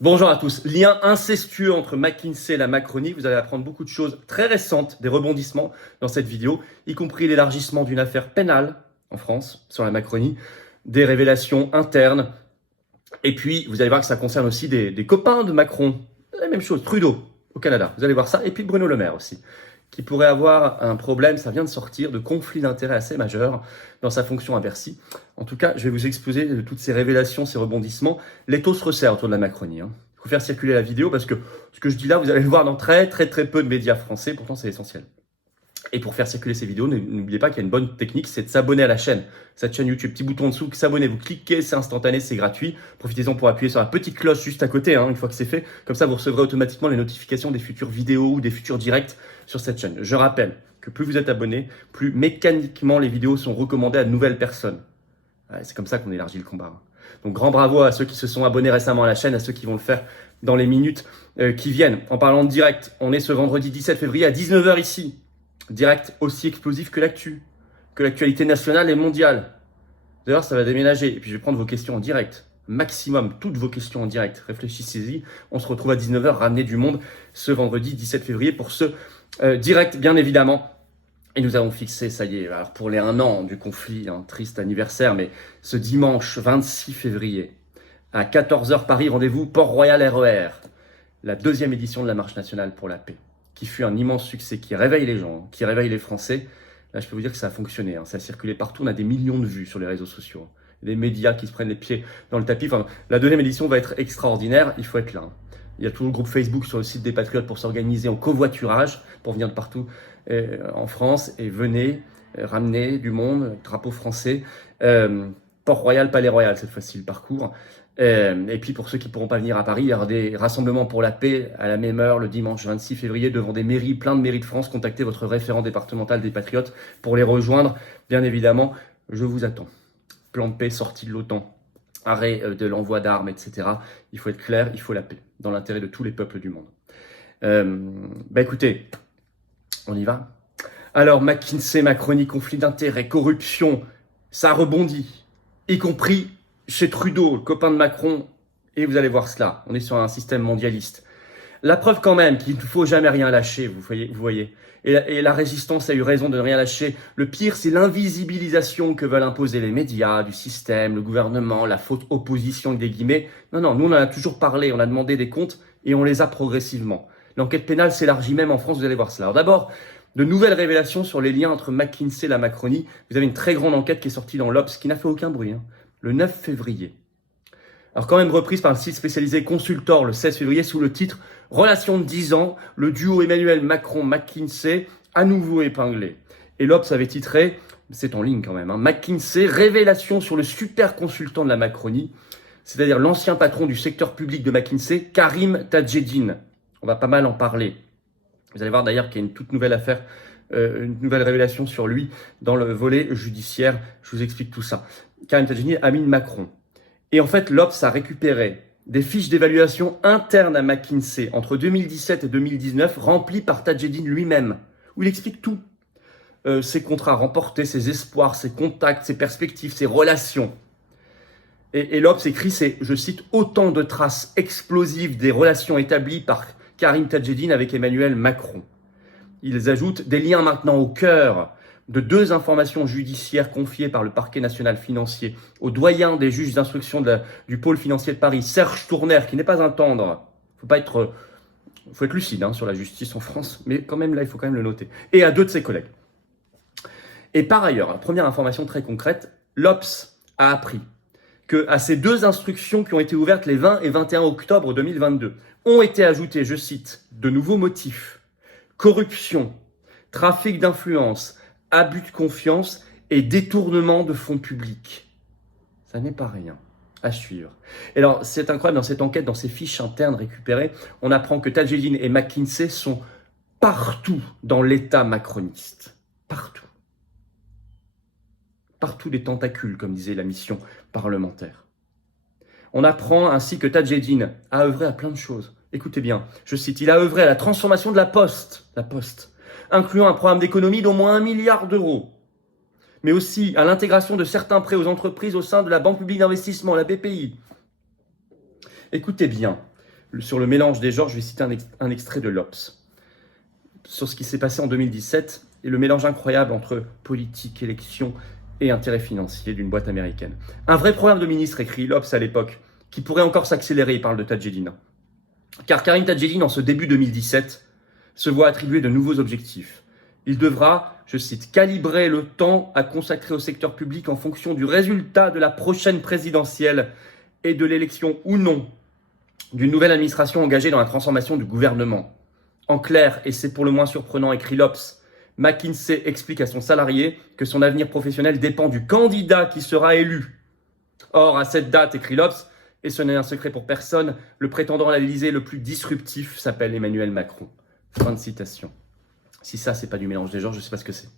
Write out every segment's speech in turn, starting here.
Bonjour à tous. Lien incestueux entre McKinsey et la Macronie. Vous allez apprendre beaucoup de choses très récentes, des rebondissements dans cette vidéo, y compris l'élargissement d'une affaire pénale en France sur la Macronie, des révélations internes. Et puis, vous allez voir que ça concerne aussi des copains de Macron. La même chose, Trudeau au Canada. Vous allez voir ça. Et puis Bruno Le Maire aussi, qui pourrait avoir un problème, ça vient de sortir, de conflit d'intérêts assez majeur dans sa fonction à Bercy. En tout cas, je vais vous exposer toutes ces révélations, ces rebondissements. L'étau se resserre autour de la Macronie. Il faut faire circuler la vidéo parce que ce que je dis là, vous allez le voir dans très peu de médias français, pourtant c'est essentiel. Et pour faire circuler ces vidéos, n'oubliez pas qu'il y a une bonne technique, c'est de s'abonner à la chaîne. Cette chaîne YouTube, petit bouton en dessous, s'abonner, vous cliquez, c'est instantané, c'est gratuit. Profitez-en pour appuyer sur la petite cloche juste à côté, une fois que c'est fait. Comme ça, vous recevrez automatiquement les notifications des futures vidéos ou des futurs directs sur cette chaîne. Je rappelle que plus vous êtes abonné, plus mécaniquement les vidéos sont recommandées à de nouvelles personnes. Ouais, c'est comme ça qu'on élargit le combat. Donc grand bravo à ceux qui se sont abonnés récemment à la chaîne, à ceux qui vont le faire dans les minutes qui viennent. En parlant de direct, on est ce vendredi 17 février à 19h ici. Direct aussi explosif que l'actualité nationale et mondiale. D'ailleurs, ça va déménager. Et puis, je vais prendre vos questions en direct. Maximum, toutes vos questions en direct. Réfléchissez-y. On se retrouve à 19h, ramener du monde ce vendredi 17 février pour ce direct, bien évidemment. Et nous avons fixé, ça y est, alors pour les 1 an du conflit, un triste anniversaire, mais ce dimanche 26 février, à 14h Paris, rendez-vous Port-Royal RER, la 2e édition de la Marche nationale pour la paix, qui fut un immense succès, qui réveille les gens, qui réveille les Français. Là, je peux vous dire que ça a fonctionné, ça a circulé partout, on a des millions de vues sur les réseaux sociaux. Des médias qui se prennent les pieds dans le tapis. Enfin, la 2e édition va être extraordinaire, il faut être là. Il y a tout le groupe Facebook sur le site des Patriotes pour s'organiser en covoiturage, pour venir de partout en France. Et venez ramener du monde, drapeau français, Port-Royal, Palais Royal, cette fois-ci le parcours. Et puis pour ceux qui ne pourront pas venir à Paris, il y aura des rassemblements pour la paix à la même heure, le dimanche 26 février, devant des mairies, plein de mairies de France. Contactez votre référent départemental des Patriotes pour les rejoindre. Bien évidemment, je vous attends. Plan de paix, sortie de l'OTAN, arrêt de l'envoi d'armes, etc. Il faut être clair, il faut la paix, dans l'intérêt de tous les peuples du monde. Écoutez, on y va. Alors, McKinsey, Macronie, conflit d'intérêts, corruption, ça rebondit, y compris chez Trudeau, le copain de Macron, et vous allez voir cela, on est sur un système mondialiste. La preuve quand même qu'il ne faut jamais rien lâcher, vous voyez. Et la résistance a eu raison de ne rien lâcher. Le pire, c'est l'invisibilisation que veulent imposer les médias, du système, le gouvernement, la faute opposition avec des guillemets. Non, nous on en a toujours parlé, on a demandé des comptes et on les a progressivement. L'enquête pénale s'élargit même en France, vous allez voir cela. Alors d'abord, de nouvelles révélations sur les liens entre McKinsey et la Macronie. Vous avez une très grande enquête qui est sortie dans l'Obs, qui n'a fait aucun bruit, le 9 février. Alors quand même reprise par le site spécialisé Consultor le 16 février sous le titre « Relation de 10 ans, le duo Emmanuel Macron-McKinsey à nouveau épinglé ». Et l'Obs avait titré, c'est en ligne quand même, McKinsey, révélation sur le super consultant de la Macronie, c'est-à-dire l'ancien patron du secteur public de McKinsey, Karim Tadjeddine. On va pas mal en parler. Vous allez voir d'ailleurs qu'il y a une toute nouvelle affaire, une nouvelle révélation sur lui dans le volet judiciaire. Je vous explique tout ça. Karim Tadjeddine, ami de Macron. Et en fait, l'Obs a récupéré des fiches d'évaluation internes à McKinsey entre 2017 et 2019 remplies par Tadjeddine lui-même, où il explique tout. Ses contrats remportés, ses espoirs, ses contacts, ses perspectives, ses relations. Et l'Obs écrit, c'est, je cite, autant de traces explosives des relations établies par Karim Tadjeddine avec Emmanuel Macron. Ils ajoutent des liens maintenant au cœur de 2 informations judiciaires confiées par le parquet national financier au doyen des juges d'instruction du pôle financier de Paris, Serge Tournaire, qui n'est pas un tendre. Faut être lucide sur la justice en France, mais quand même là, il faut quand même le noter. Et à 2 de ses collègues. Et par ailleurs, la première information très concrète, l'Obs a appris qu'à ces 2 instructions qui ont été ouvertes les 20 et 21 octobre 2022, ont été ajoutés, je cite, de nouveaux motifs, corruption, trafic d'influence, abus de confiance et détournement de fonds publics. Ça n'est pas rien. À suivre. Et alors, c'est incroyable, dans cette enquête, dans ces fiches internes récupérées, on apprend que Tadjeddine et McKinsey sont partout dans l'État macroniste. Partout. Partout des tentacules, comme disait la mission parlementaire. On apprend ainsi que Tadjeddine a œuvré à plein de choses. Écoutez bien, je cite, il a œuvré à la transformation de la Poste, incluant un programme d'économie d'au moins 1 milliard d'euros, mais aussi à l'intégration de certains prêts aux entreprises au sein de la Banque publique d'investissement, la BPI. Écoutez bien, sur le mélange des genres, je vais citer un extrait de l'Obs sur ce qui s'est passé en 2017 et le mélange incroyable entre politique, élection et intérêt financier d'une boîte américaine. Un vrai programme de ministre, écrit l'Obs à l'époque, qui pourrait encore s'accélérer, il parle de Tadjedine. Car Karim Tadjedine, en ce début 2017, se voit attribuer de nouveaux objectifs. Il devra, je cite, calibrer le temps à consacrer au secteur public en fonction du résultat de la prochaine présidentielle et de l'élection ou non d'une nouvelle administration engagée dans la transformation du gouvernement. En clair, et c'est pour le moins surprenant, écrit l'Obs, McKinsey explique à son salarié que son avenir professionnel dépend du candidat qui sera élu. Or, à cette date, écrit l'Obs, et ce n'est un secret pour personne, le prétendant à l'Élysée le plus disruptif s'appelle Emmanuel Macron. Fin de citation. Si ça, c'est pas du mélange des genres, je sais pas ce que c'est.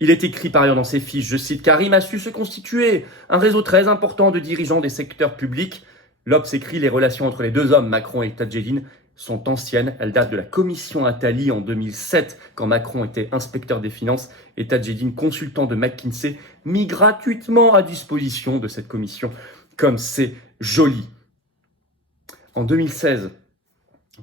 Il est écrit par ailleurs dans ses fiches, je cite, Karim a su se constituer un réseau très important de dirigeants des secteurs publics. L'Obs écrit les relations entre les deux hommes, Macron et Tadjedine, sont anciennes. Elles datent de la commission Attali en 2007, quand Macron était inspecteur des finances et Tadjedine, consultant de McKinsey, mis gratuitement à disposition de cette commission. Comme c'est joli. En 2016,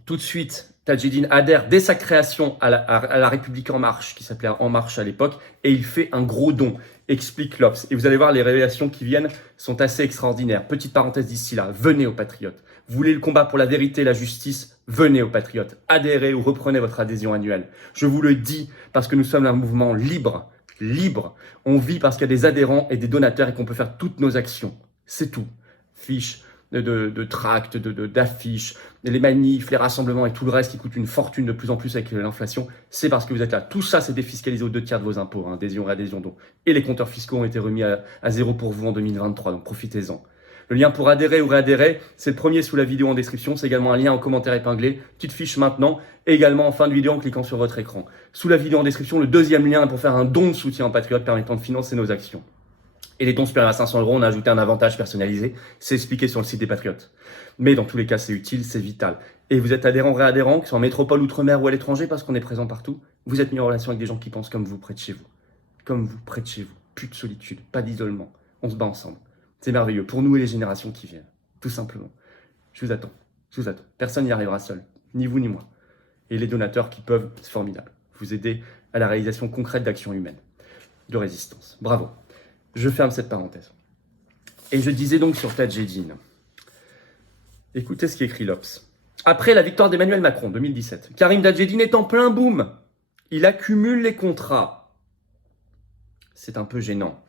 tout de suite, Tadjedine adhère dès sa création à la République En Marche, qui s'appelait En Marche à l'époque, et il fait un gros don, explique l'Obs. Et vous allez voir, les révélations qui viennent sont assez extraordinaires. Petite parenthèse d'ici là, venez aux Patriotes. Vous voulez le combat pour la vérité et la justice? Venez aux Patriotes. Adhérez ou reprenez votre adhésion annuelle. Je vous le dis parce que nous sommes un mouvement libre. Libre. On vit parce qu'il y a des adhérents et des donateurs et qu'on peut faire toutes nos actions. C'est tout. Fiches de tracts, d'affiches, les manifs, les rassemblements et tout le reste qui coûte une fortune de plus en plus avec l'inflation, c'est parce que vous êtes là. Tout ça, c'est défiscalisé aux 2/3 de vos impôts, hein, adhésion, réadhésion, dons. Et les compteurs fiscaux ont été remis à zéro pour vous en 2023, donc profitez-en. Le lien pour adhérer ou réadhérer, c'est le premier sous la vidéo en description. C'est également un lien en commentaire épinglé. Petite fiche maintenant. Et également en fin de vidéo en cliquant sur votre écran. Sous la vidéo en description, le deuxième lien pour faire un don de soutien en Patriote permettant de financer nos actions. Et les dons supérieurs à 500 €, on a ajouté un avantage personnalisé. C'est expliqué sur le site des Patriotes. Mais dans tous les cas, c'est utile, c'est vital. Et vous êtes adhérent, réadhérent, que ce soit en métropole, outre-mer ou à l'étranger, parce qu'on est présent partout. Vous êtes mis en relation avec des gens qui pensent comme vous, près de chez vous. Comme vous, près de chez vous. Plus de solitude, pas d'isolement. On se bat ensemble. C'est merveilleux pour nous et les générations qui viennent. Tout simplement. Je vous attends. Je vous attends. Personne n'y arrivera seul. Ni vous ni moi. Et les donateurs qui peuvent, c'est formidable. Vous aider à la réalisation concrète d'actions humaines. De résistance. Bravo. Je ferme cette parenthèse. Et je disais donc sur Tadjedine. Écoutez ce qu'écrit l'Obs. Après la victoire d'Emmanuel Macron 2017, Karim Tadjedine est en plein boom. Il accumule les contrats. C'est un peu gênant.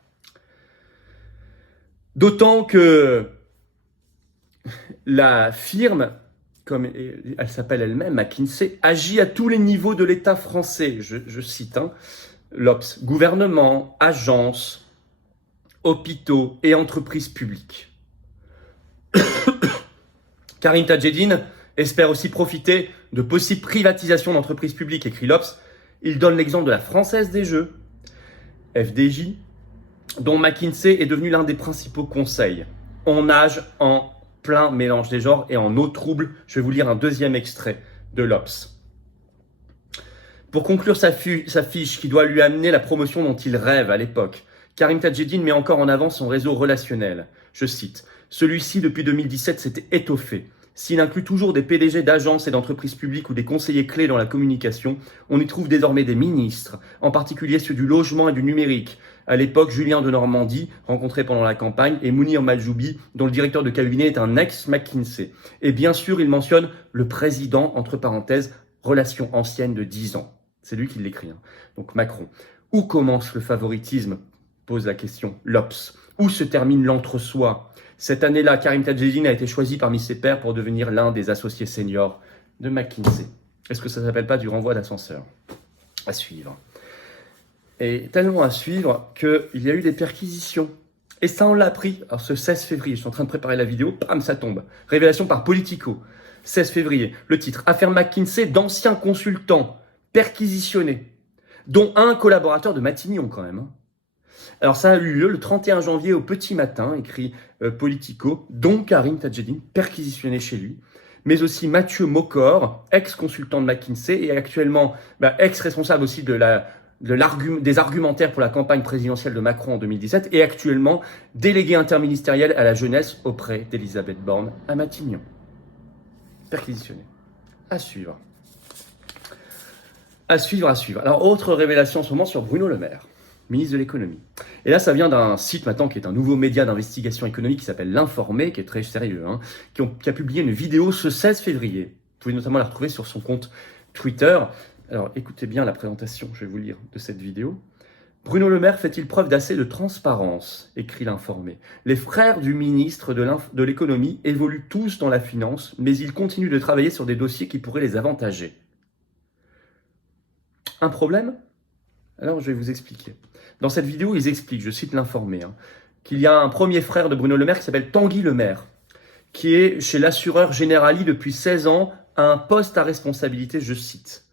D'autant que la firme, comme elle s'appelle elle-même, McKinsey, agit à tous les niveaux de l'État français. Je cite l'Obs. Gouvernement, agences, hôpitaux et entreprises publiques. Karim Tadjedine espère aussi profiter de possibles privatisations d'entreprises publiques, écrit l'Obs. Il donne l'exemple de la Française des Jeux, FDJ, dont McKinsey est devenu l'un des principaux conseils. On nage en plein mélange des genres et en eau trouble. Je vais vous lire un deuxième extrait de l'Obs. Pour conclure sa fiche qui doit lui amener la promotion dont il rêve à l'époque, Karim Tadjedine met encore en avant son réseau relationnel. Je cite, « Celui-ci, depuis 2017, s'était étoffé. S'il inclut toujours des PDG d'agences et d'entreprises publiques ou des conseillers clés dans la communication, on y trouve désormais des ministres, en particulier ceux du logement et du numérique. À l'époque, Julien de Normandie, rencontré pendant la campagne, et Mounir Majoubi, dont le directeur de cabinet est un ex-McKinsey. Et bien sûr, il mentionne le président, entre parenthèses, relation ancienne de 10 ans. C'est lui qui l'écrit, hein. Donc Macron. Où commence le favoritisme ? Pose la question l'Obs. Où se termine l'entre-soi ? Cette année-là, Karim Tadjedine a été choisi parmi ses pairs pour devenir l'un des associés seniors de McKinsey. Est-ce que ça ne s'appelle pas du renvoi d'ascenseur ? À suivre. Et tellement à suivre qu'il y a eu des perquisitions. Et ça, on l'a appris. Alors, ce 16 février, je suis en train de préparer la vidéo, bam, ça tombe. Révélation par Politico. 16 février. Le titre, affaire McKinsey d'anciens consultants perquisitionnés, dont un collaborateur de Matignon quand même. Alors ça a eu lieu le 31 janvier au petit matin, écrit Politico, dont Karim Tadjedine, perquisitionné chez lui, mais aussi Mathieu Mocor, ex-consultant de McKinsey et actuellement ex-responsable aussi des argumentaires pour la campagne présidentielle de Macron en 2017 et actuellement délégué interministériel à la jeunesse auprès d'Elisabeth Borne à Matignon. Perquisitionné. À suivre. À suivre, à suivre. Alors, autre révélation en ce moment sur Bruno Le Maire, ministre de l'économie. Et là, ça vient d'un site maintenant qui est un nouveau média d'investigation économique qui s'appelle L'Informé, qui est très sérieux, qui a publié une vidéo ce 16 février. Vous pouvez notamment la retrouver sur son compte Twitter. Alors, écoutez bien la présentation, je vais vous lire de cette vidéo. Bruno Le Maire fait-il preuve d'assez de transparence, écrit L'Informé. Les frères du ministre de l'économie évoluent tous dans la finance, mais ils continuent de travailler sur des dossiers qui pourraient les avantager. Un problème ? Alors je vais vous expliquer. Dans cette vidéo, ils expliquent, je cite L'Informé, qu'il y a un premier frère de Bruno Le Maire qui s'appelle Tanguy Le Maire, qui est chez l'assureur Generali depuis 16 ans à un poste à responsabilité, je cite.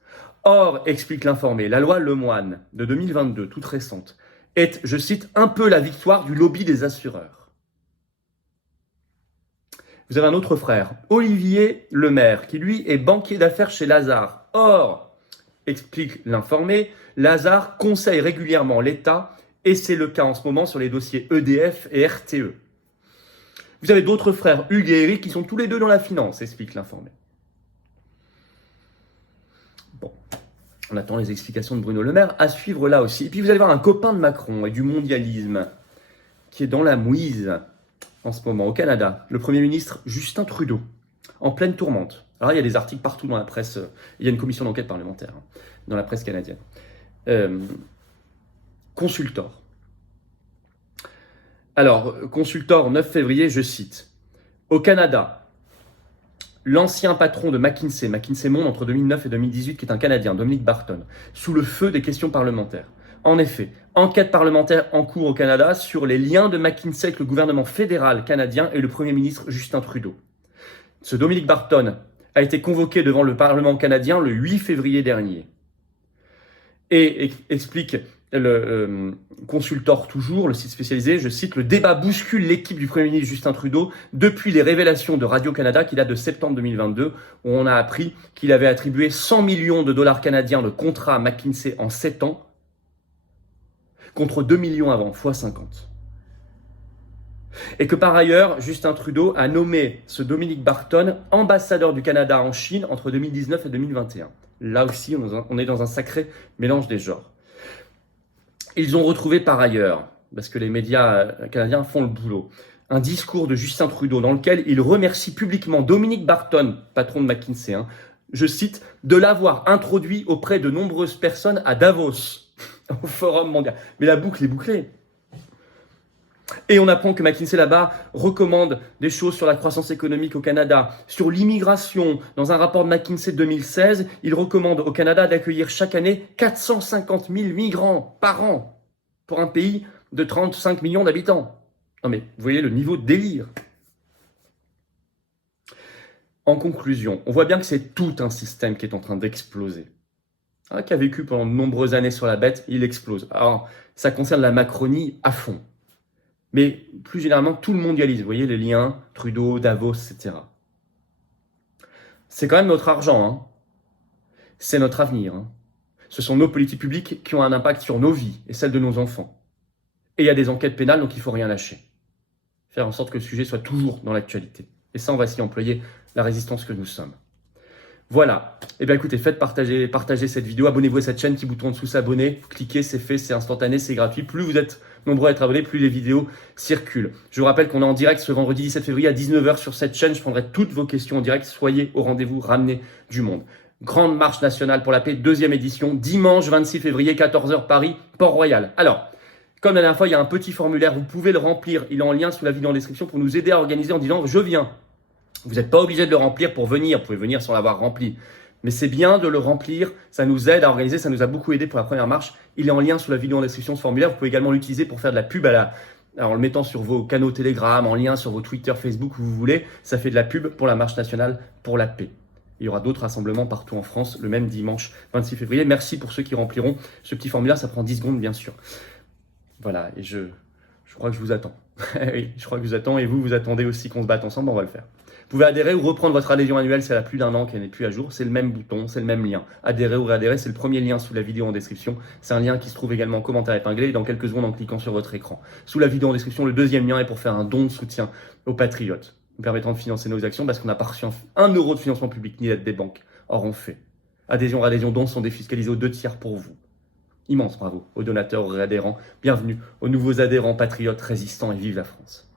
Or, explique L'Informé, la loi Lemoine de 2022, toute récente, est, je cite, un peu la victoire du lobby des assureurs. Vous avez un autre frère, Olivier Le Maire, qui lui est banquier d'affaires chez Lazare. Or, explique L'Informé, Lazare conseille régulièrement l'État et c'est le cas en ce moment sur les dossiers EDF et RTE. Vous avez d'autres frères, Hugues et Éric, qui sont tous les deux dans la finance, explique L'Informé. Bon, on attend les explications de Bruno Le Maire, à suivre là aussi. Et puis vous allez voir un copain de Macron et du mondialisme qui est dans la mouise en ce moment au Canada, le Premier ministre Justin Trudeau, en pleine tourmente. Alors il y a des articles partout dans la presse, il y a une commission d'enquête parlementaire dans la presse canadienne. Consultor. Alors, Consultor, 9 février, je cite. Au Canada, l'ancien patron de McKinsey Monde entre 2009 et 2018, qui est un Canadien, Dominic Barton, sous le feu des questions parlementaires. En effet, enquête parlementaire en cours au Canada sur les liens de McKinsey avec le gouvernement fédéral canadien et le Premier ministre Justin Trudeau. Ce Dominic Barton a été convoqué devant le Parlement canadien le 8 février dernier. Et explique le Consultor toujours, le site spécialisé, je cite, le débat bouscule l'équipe du Premier ministre Justin Trudeau depuis les révélations de Radio-Canada qui datent de septembre 2022, où on a appris qu'il avait attribué 100 millions de dollars canadiens de contrats à McKinsey en 7 ans, contre 2 millions avant, fois 50. Et que par ailleurs, Justin Trudeau a nommé ce Dominic Barton ambassadeur du Canada en Chine entre 2019 et 2021. Là aussi, on est dans un sacré mélange des genres. Ils ont retrouvé par ailleurs, parce que les médias canadiens font le boulot, un discours de Justin Trudeau dans lequel il remercie publiquement Dominic Barton, patron de McKinsey, je cite, de l'avoir introduit auprès de nombreuses personnes à Davos, au Forum mondial. Mais la boucle est bouclée. Et on apprend que McKinsey là-bas recommande des choses sur la croissance économique au Canada, sur l'immigration. Dans un rapport de McKinsey 2016, il recommande au Canada d'accueillir chaque année 450 000 migrants par an pour un pays de 35 millions d'habitants. Non mais vous voyez le niveau de délire. En conclusion, on voit bien que c'est tout un système qui est en train d'exploser. Qui a vécu pendant de nombreuses années sur la bête, il explose. Alors, ça concerne la Macronie à fond. Mais plus généralement, tout le mondialisme, vous voyez les liens, Trudeau, Davos, etc. C'est quand même notre argent, c'est notre avenir. Ce sont nos politiques publiques qui ont un impact sur nos vies et celles de nos enfants. Et il y a des enquêtes pénales, donc il ne faut rien lâcher. Faire en sorte que le sujet soit toujours dans l'actualité. Et ça, on va s'y employer la résistance que nous sommes. Voilà. Eh bien écoutez, faites partagez cette vidéo, abonnez-vous à cette chaîne, petit bouton en dessous, s'abonner, cliquez, c'est fait, c'est instantané, c'est gratuit. Plus vous êtes nombreux à être abonnés, plus les vidéos circulent. Je vous rappelle qu'on est en direct ce vendredi 17 février à 19h sur cette chaîne. Je prendrai toutes vos questions en direct. Soyez au rendez-vous, ramenez du monde. Grande marche nationale pour la paix, 2e édition, dimanche 26 février, 14h Paris, Port-Royal. Alors, comme la dernière fois, il y a un petit formulaire, vous pouvez le remplir. Il est en lien sous la vidéo en description pour nous aider à organiser en disant « Je viens ». Vous n'êtes pas obligé de le remplir pour venir, vous pouvez venir sans l'avoir rempli. Mais c'est bien de le remplir, ça nous aide à organiser, ça nous a beaucoup aidé pour la première marche. Il est en lien sous la vidéo en description, ce formulaire. Vous pouvez également l'utiliser pour faire de la pub en le mettant sur vos canaux Telegram, en lien sur vos Twitter, Facebook, où vous voulez. Ça fait de la pub pour la marche nationale pour la paix. Il y aura d'autres rassemblements partout en France le même dimanche 26 février. Merci pour ceux qui rempliront ce petit formulaire, ça prend 10 secondes bien sûr. Voilà, et je crois que je vous attends. Oui, je crois que je vous attends et vous attendez aussi qu'on se batte ensemble, on va le faire. Vous pouvez adhérer ou reprendre votre adhésion annuelle si elle a plus d'1 an qu'elle n'est plus à jour. C'est le même bouton, c'est le même lien. Adhérer ou réadhérer, c'est le premier lien sous la vidéo en description. C'est un lien qui se trouve également en commentaire épinglé et dans quelques secondes en cliquant sur votre écran. Sous la vidéo en description, le deuxième lien est pour faire un don de soutien aux patriotes. nous permettant de financer nos actions parce qu'on n'a pas reçu 1 euro de financement public ni d'aide des banques. Or, on fait. Adhésion, dons sont défiscalisés aux 2/3 pour vous. Immense bravo aux donateurs, aux réadhérents. Bienvenue aux nouveaux adhérents, patriotes, résistants et vive la France.